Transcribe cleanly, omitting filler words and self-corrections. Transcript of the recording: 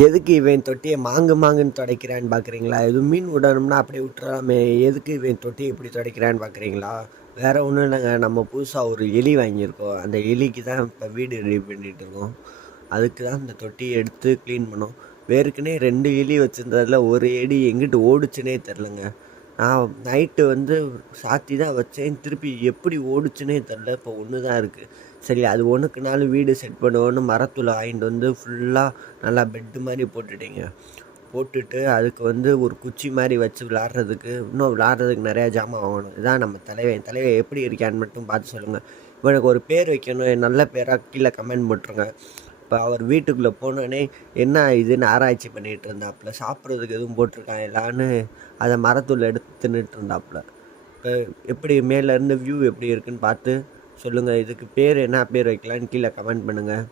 எதுக்கு இவன் தொட்டியை மாங்கு மாங்குன்னு துடைக்கிறான்னு பார்க்குறீங்களா? எதுவும் மீன் விடணும்னா அப்படியே விட்டுறாமே. எதுக்கு இவன் தொட்டியை இப்படி துடைக்கிறான்னு பார்க்குறீங்களா? வேறு ஒன்றும் இல்லைங்க. நம்ம புதுசாக ஒரு எலி வாங்கியிருக்கோம். அந்த எலிக்கு தான் இப்போ வீடு ரெடி பண்ணிகிட்டு இருக்கோம். அதுக்கு தான் இந்த தொட்டியை எடுத்து க்ளீன் பண்ணோம். வேறுக்குனே 2 எலி வச்சுருந்ததில் ஒரு எலி எங்கிட்டு ஓடுச்சுன்னே தெரிலங்க. நான் நைட்டு வந்து சாத்தி தான் வச்சேன். திருப்பி எப்படி ஓடுச்சுன்னே தெரில. இப்போ ஒன்று தான் இருக்குது. சரி, அது ஒன்றுக்குனாலும் வீடு செட் பண்ணுவோன்னு மரத்தூளை வாங்கிட்டு வந்து ஃபுல்லாக நல்லா பெட்டு மாதிரி போட்டுட்டேங்க. போட்டுட்டு அதுக்கு வந்து ஒரு குச்சி மாதிரி வச்சு விளாட்றதுக்கு, இன்னும் விளாட்றதுக்கு நிறையா ஜாமான் வாங்கணும். இதுதான் நம்ம தலைவன். தலைவன் எப்படி இருக்கான்னு மட்டும் பார்த்து சொல்லுங்கள். இவனுக்கு ஒரு பேர் வைக்கணும். நல்ல பேராக கீழே கமெண்ட் போட்டுருங்க. இப்போ அவர் வீட்டுக்குள்ளே போனோடனே என்ன இதுன்னு ஆராய்ச்சி பண்ணிகிட்டு இருந்தாப்புல. சாப்பிட்றதுக்கு எதுவும் போட்டிருக்காங்களான்னு அதை மரத்தூள் எடுத்து தின்னுட்டு இருந்தாப்புல. இப்போ எப்படி மேலேருந்து வியூ எப்படி இருக்குன்னு பார்த்து சொல்லுங்கள். இதுக்கு பேர் என்ன பேர் வைக்கலான்னு கீழே கமெண்ட் பண்ணுங்கள்.